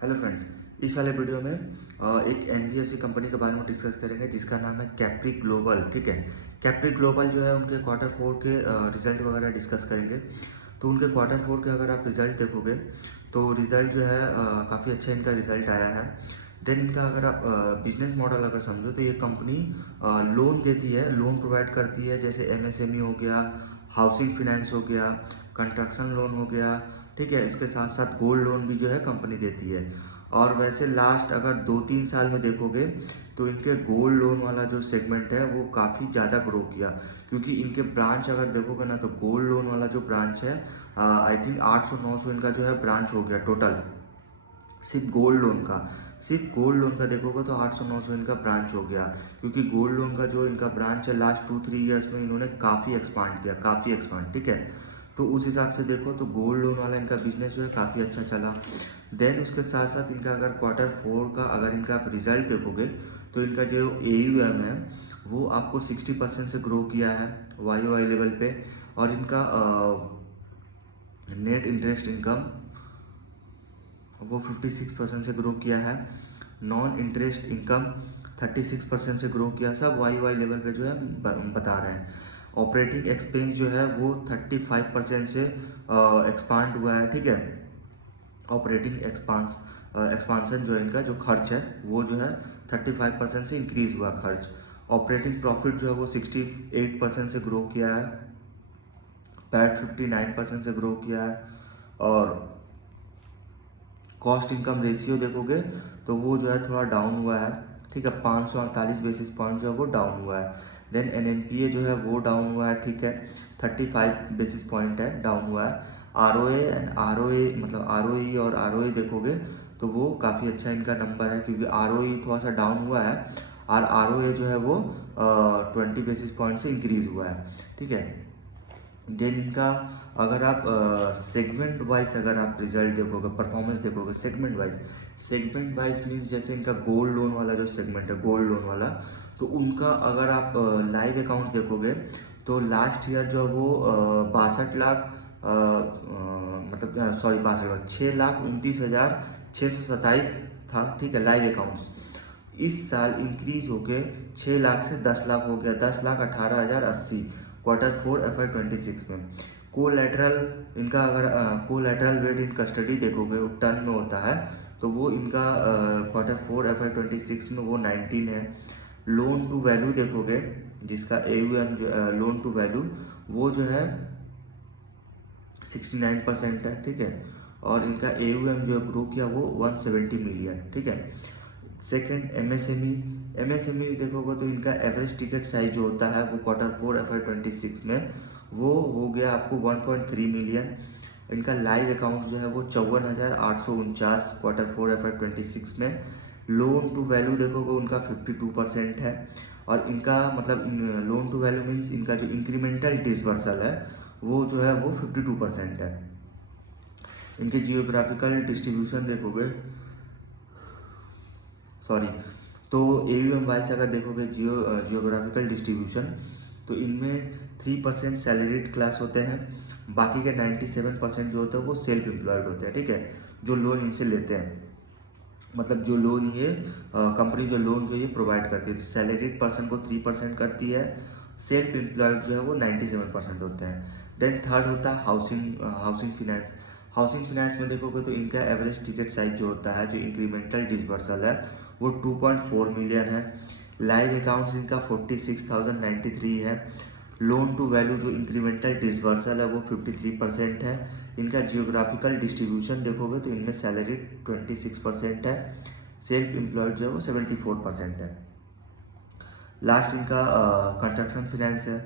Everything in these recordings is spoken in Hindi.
हेलो फ्रेंड्स, इस वाले वीडियो में एक एनबीएफसी कंपनी के बारे में डिस्कस करेंगे जिसका नाम है कैप्री ग्लोबल। ठीक है, कैप्री ग्लोबल जो है उनके क्वार्टर फोर के रिजल्ट वगैरह डिस्कस करेंगे। तो उनके क्वार्टर फोर के अगर आप रिजल्ट देखोगे तो रिजल्ट जो है काफ़ी अच्छा इनका रिजल्ट आया है। देन इनका अगर आप बिजनेस मॉडल अगर समझो तो ये कंपनी लोन देती है, लोन प्रोवाइड करती है, जैसे एमएसएमई हो गया, हाउसिंग फाइनेंस हो गया, कंस्ट्रक्शन लोन हो गया। ठीक है, इसके साथ साथ गोल्ड लोन भी जो है कंपनी देती है। और वैसे लास्ट अगर 2-3 साल में देखोगे तो इनके गोल्ड लोन वाला जो सेगमेंट है वो काफ़ी ज़्यादा ग्रो किया, क्योंकि इनके ब्रांच अगर देखोगे ना तो गोल्ड लोन वाला जो ब्रांच है आई थिंक 800-900 इनका जो है ब्रांच हो गया टोटल। सिर्फ गोल्ड लोन का देखोगे तो 800-900 इनका ब्रांच हो गया, क्योंकि गोल्ड लोन का जो इनका ब्रांच है लास्ट 2-3 ईयर्स में इन्होंने काफ़ी एक्सपांड किया, काफ़ी एक्सपांड। ठीक है, तो उस हिसाब से देखो तो गोल्ड लोन वाला इनका बिजनेस जो है काफ़ी अच्छा चला। देन उसके साथ साथ इनका अगर क्वार्टर फोर का अगर इनका आप रिजल्ट देखोगे तो इनका जो AUM है वो आपको 60% से ग्रो किया है YoY लेवल पे। और इनका नेट इंटरेस्ट इनकम वो 56% से ग्रो किया है। नॉन इंटरेस्ट इनकम 36% से ग्रो किया। सब YoY लेवल पे जो है बता रहे हैं। ऑपरेटिंग एक्सपेंस जो है वो 35% से एक्सपांड हुआ है। ठीक है, ऑपरेटिंग एक्सपांसन जो है इनका जो खर्च है वो जो है 35% से इंक्रीज हुआ खर्च। ऑपरेटिंग प्रॉफिट जो है वो 68% से ग्रो किया है। पैट 59% से ग्रो किया है। और कॉस्ट इनकम रेशियो देखोगे तो वो जो है थोड़ा डाउन हुआ है। ठीक है, 548 बेसिस पॉइंट जो है वो डाउन हुआ है। देन NNPA जो है वो डाउन हुआ है। ठीक है, 35 बेसिस पॉइंट है, डाउन हुआ है। ROA मतलब ROE और ROA देखोगे तो वो काफ़ी अच्छा इनका नंबर है, क्योंकि ROE थोड़ा सा डाउन हुआ है और ROA जो है वो 20 बेसिस पॉइंट से इंक्रीज हुआ है। ठीक है, देन इनका अगर आप सेगमेंट वाइज अगर आप रिजल्ट देखोगे, परफॉर्मेंस देखोगे सेगमेंट वाइज मीन्स जैसे इनका गोल्ड लोन वाला जो सेगमेंट है गोल्ड लोन वाला, तो उनका अगर आप लाइव अकाउंट देखोगे तो लास्ट ईयर जो है वो 62 लाख मतलब सॉरी 62 लाख 6,29,627 था। ठीक है, लाइव अकाउंट्स इस साल इंक्रीज होके 6 लाख से 10 लाख हो गया, 10,18,080 क्वार्टर फोर FY26 में। कोलैटरल इनका अगर कोलैटरल वेट इन कस्टडी देखोगे वो टन में होता है, तो वो इनका क्वार्टर फोर FY26 में वो 19 है। लोन टू वैल्यू देखोगे जिसका AUM जो लोन टू वैल्यू वो जो है 69% है। ठीक है, और इनका AUM जो ग्रो किया वो 170 मिलियन। ठीक है, सेकंड MSME देखोगे तो इनका एवरेज टिकट साइज जो होता है वो क्वार्टर फोर FY26 में वो हो गया आपको 1.3 मिलियन। इनका लाइव अकाउंट जो है वो 54,849 क्वार्टर फोर FY26 में। लोन टू वैल्यू देखोगे उनका 52% है। और इनका मतलब लोन टू वैल्यू मीन्स इनका जो इंक्रीमेंटल डिसबर्सल है वो जो है वो 52% है। इनके जियोग्राफिकल डिस्ट्रीब्यूशन देखोगे सॉरी तो AUM वाइज अगर देखोगे जियोग्राफिकल डिस्ट्रीब्यूशन तो इनमें 3% सैलरीड क्लास होते हैं, बाकी के 97% जो होते हैं वो सेल्फ एम्प्लॉयड होते हैं। ठीक है, जो लोन इनसे लेते हैं, मतलब जो लोन ये कंपनी जो लोन जो ये प्रोवाइड करती है, तो सैलरीड पर्सन को 3% करती है, सेल्फ एम्प्लॉयड जो है वो 97% होते हैं। देन थर्ड होता है हाउसिंग फाइनेंस। हाउसिंग फाइनेंस में देखोगे तो इनका एवरेज टिकट साइज जो होता है, जो इंक्रीमेंटल डिसबर्सल है वो 2.4 मिलियन है। लाइव अकाउंट्स इनका 46,093 है। लोन टू वैल्यू जो इंक्रीमेंटल डिसबर्सल है वो 53% है। इनका जियोग्राफिकल डिस्ट्रीब्यूशन देखोगे तो इनमें सैलरी 26% है, सेल्फ एम्प्लॉयड जो है वो 74% है। लास्ट इनका कंस्ट्रक्शन फाइनेंस है।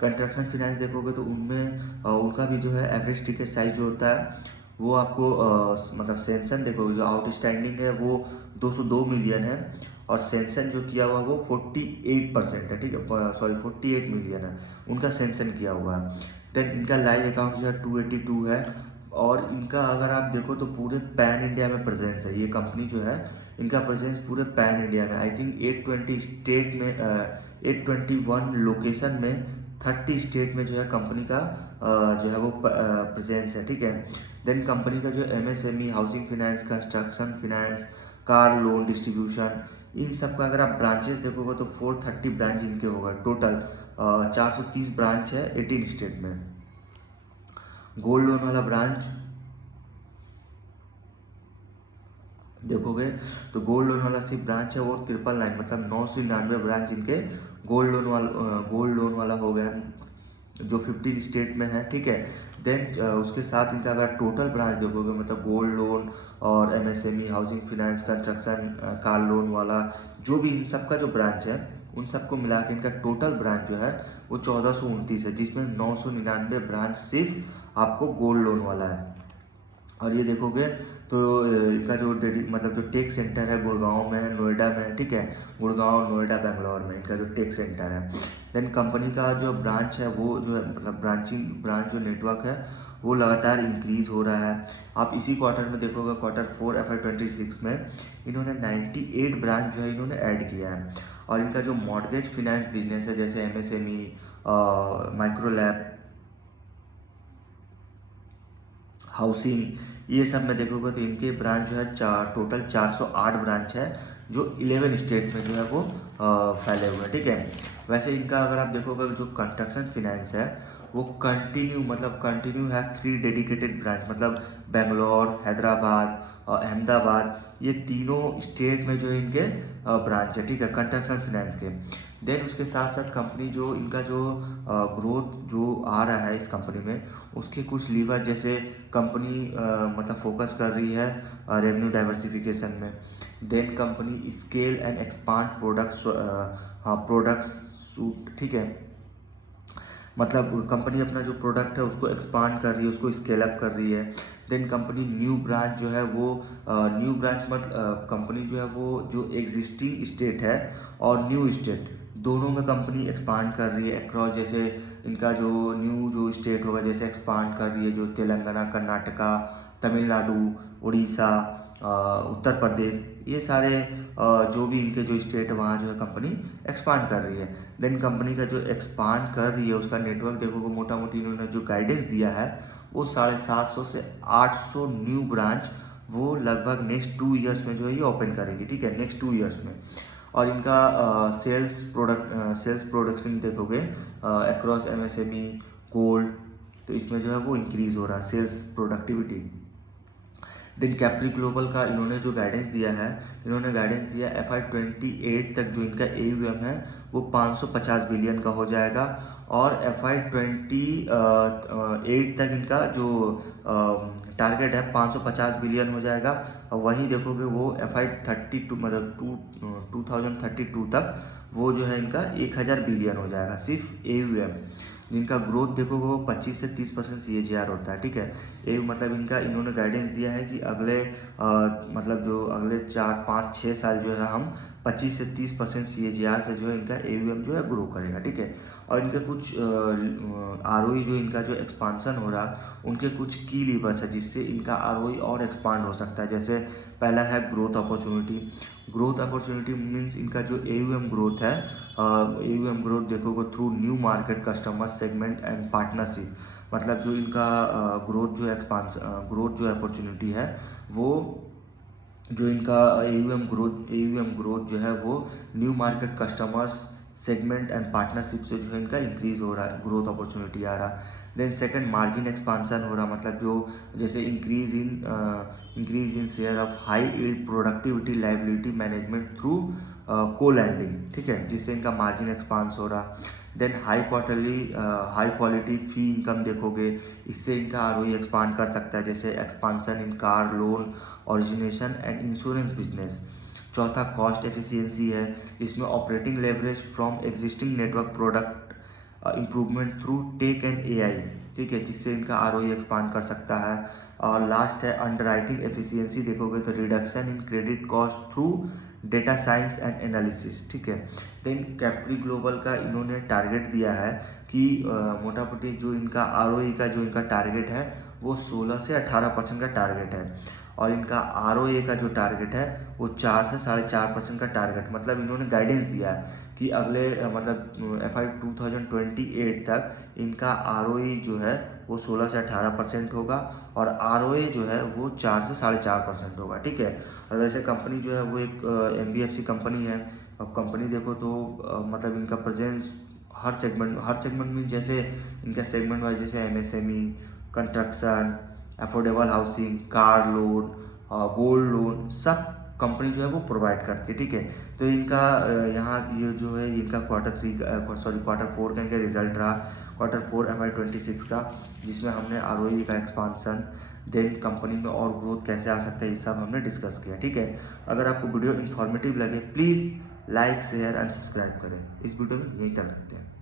कंस्ट्रक्शन फाइनेंस देखोगे तो उनमें उनका भी जो है एवरेज टिकट साइज जो होता है वो आपको मतलब सेंसन देखोगे जो आउटस्टैंडिंग है वो 202 मिलियन है, और सेंसन जो किया हुआ वो 48% है। ठीक है, सॉरी 48 मिलियन है उनका सेंसन किया हुआ है। देन इनका लाइव अकाउंट जो है 282 है। और इनका अगर आप देखो तो पूरे पैन इंडिया में प्रेजेंस है। ये कंपनी जो है इनका प्रेजेंस पूरे पैन इंडिया में आई थिंक 820 स्टेट में 821 लोकेशन में 30 स्टेट में जो है कंपनी का जो है वो प्रेजेंस है, ठीक है। देन कंपनी का जो MSME, housing finance, construction finance, car loan distribution, इन सब का अगर आप ब्रांचेस देखोगे तो 430 ब्रांच इनके होगा टोटल। 430 ब्रांच है 18 स्टेट में। गोल्ड लोन वाला ब्रांच देखोगे तो गोल्ड लोन वाला सिर्फ ब्रांच है वो 999, मतलब 999 ब्रांच इनके गोल्ड लोन वाला हो गया, जो 15 स्टेट में है, ठीक है। देन उसके साथ इनका अगर टोटल ब्रांच देखोगे, मतलब गोल्ड लोन और MSME, housing finance, construction, car loan वाला, जो भी इन सब का जो ब्रांच है उन सबको मिला के इनका टोटल ब्रांच जो है वो 1429 है, जिसमें 999 ब्रांच सिर्फ आपको गोल्ड लोन वाला है। और ये देखोगे तो इनका जो मतलब जो टेक सेंटर है गुड़गांव में, नोएडा में, ठीक है। गुड़गांव, नोएडा, बेंगलोर में इनका जो टेक सेंटर है। देन कंपनी का जो ब्रांच है वो जो है मतलब ब्रांच जो नेटवर्क है वो लगातार इंक्रीज हो रहा है। आप इसी क्वार्टर में देखोगे, Q4 FY26 में इन्होंने 98 ब्रांच जो है इन्होंने ऐड किया है। और इनका जो मॉर्गेज फाइनेंस बिजनेस है, जैसे MSME, माइक्रोलैब, हाउसिंग, ये सब में देखोगे तो इनके ब्रांच जो है टोटल 408 ब्रांच है, जो 11 स्टेट में जो है वो फैले हुए हैं, ठीक है। वैसे इनका अगर आप देखोगे जो कंस्ट्रक्शन फाइनेंस है वो कंटिन्यू है 3 डेडिकेटेड ब्रांच, मतलब बेंगलोर, हैदराबाद और अहमदाबाद, ये तीनों स्टेट में जो है इनके ब्रांच है, ठीक है, कंस्ट्रक्शन फाइनेंस के। देन उसके साथ साथ कंपनी जो इनका जो ग्रोथ जो आ रहा है इस कंपनी में, उसके कुछ लीवर, जैसे कंपनी मतलब फोकस कर रही है रेवेन्यू डाइवर्सिफिकेशन में। Then company scale and expand products suite, ठीक है, मतलब कंपनी अपना जो प्रोडक्ट है उसको एक्सपांड कर रही है, उसको स्केल अप कर रही है। देन कंपनी न्यू ब्रांच जो है वो न्यू ब्रांच मतलब कंपनी जो है वो जो एग्जिस्टिंग स्टेट है और न्यू स्टेट दोनों में कंपनी एक्सपांड कर रही है अक्रॉस, जैसे इनका जो न्यू जो स्टेट होगा जैसे एक्सपांड कर रही है जो तेलंगाना, कर्नाटका, तमिलनाडु, उड़ीसा, उत्तर प्रदेश, ये सारे जो भी इनके जो स्टेट है वहाँ जो है कंपनी एक्सपांड कर रही है। देन कंपनी का जो एक्सपांड कर रही है उसका नेटवर्क देखोगे, मोटा मोटी इन्होंने जो गाइडेंस दिया है वो 750 से 800 न्यू ब्रांच वो लगभग नेक्स्ट 2 ईयर्स में जो है ये ओपन करेंगे, ठीक है, नेक्स्ट 2 ईयर्स में। और इनका सेल्स प्रोडक्शन देखोगे अक्रॉस MSME, गोल्ड, तो इसमें जो है वो इंक्रीज हो रहा है sales productivity. Then Capri Global का इन्होंने जो गाइडेंस दिया है, इन्होंने गाइडेंस दिया FY28 तक जो इनका AUM है वो 550 बिलियन का हो जाएगा, और FY28 तक इनका जो टारगेट है 550 बिलियन हो जाएगा। और वहीं देखोगे वो FY32 मतलब 2032 तक वो जो है इनका 1000 बिलियन हो जाएगा सिर्फ AUM, जिनका ग्रोथ देखोगे वो 25 से 30% CAGR होता है, ठीक है। ये मतलब इन्होंने गाइडेंस दिया है कि अगले मतलब जो अगले 4-5-6 साल जो है हम 25 से 30% CAGR से जो है इनका AUM जो है ग्रो करेगा, ठीक है। और इनके कुछ ROE जो इनका जो एक्सपांसन हो रहा उनके कुछ की लीवर्स है जिससे इनका ROE और एक्सपांड हो सकता है। जैसे पहला है ग्रोथ अपॉर्चुनिटी मीन्स इनका जो AUM ग्रोथ है, AUM ग्रोथ देखोगे through new market, customer segment and partnership, मतलब जो इनका ग्रोथ जो अपॉर्चुनिटी है वो जो इनका AUM ग्रोथ जो है वो new market, customers segment and partnership से जो है इनका इंक्रीज हो रहा है, ग्रोथ अपॉर्चुनिटी आ रहा। देन सेकंड मार्जिन एक्सपांसन हो रहा, मतलब जो जैसे increase in share of high yield productivity liability management through को लैंडिंग, ठीक है, जिससे इनका मार्जिन एक्सपांस हो रहा। Then high quality fee income देखोगे, इससे इनका ROE एक्सपांड कर सकता है, जैसे expansion in car loan origination and insurance business. चौथा कॉस्ट एफिशिएंसी है, इसमें operating leverage from existing network product improvement through tech and AI, ठीक है, जिससे इनका ROE एक्सपांड कर सकता है। और लास्ट है अंडरराइटिंग एफिशिएंसी देखोगे तो reduction in credit cost through data science and analysis, ठीक है। देन कैप्री ग्लोबल का इन्होंने टारगेट दिया है कि मोटा मोटी जो इनका ROE का जो इनका टारगेट है वो 16 से 18% का टारगेट है, और इनका ROA का जो टारगेट है वो 4 से 4.5% का टारगेट, मतलब इन्होंने गाइडेंस दिया है कि अगले मतलब FY 2028 तक इनका ROE जो है वो 16 से 18% होगा और ROA जो है वो 4 से 4.5% होगा, ठीक है। और वैसे कंपनी जो है वो एक NBFC कंपनी है। अब कंपनी देखो तो मतलब इनका प्रेजेंस हर सेगमेंट में, जैसे इनका सेगमेंट वाइज जैसे MSME, construction, affordable housing, car loan, gold loan, सब कंपनी जो है वो प्रोवाइड करती है, ठीक है। तो इनका यहाँ ये जो है इनका क्वार्टर 4 का इनका रिजल्ट रहा, क्वार्टर 4 FY 26 का, जिसमें हमने ROE का एक्सपांसन, देन कंपनी में और ग्रोथ कैसे आ सकता है, ये सब हमने डिस्कस किया, ठीक है। अगर आपको वीडियो इन्फॉर्मेटिव लगे please like share and subscribe करें। इस वीडियो में यहीं तक रखते हैं।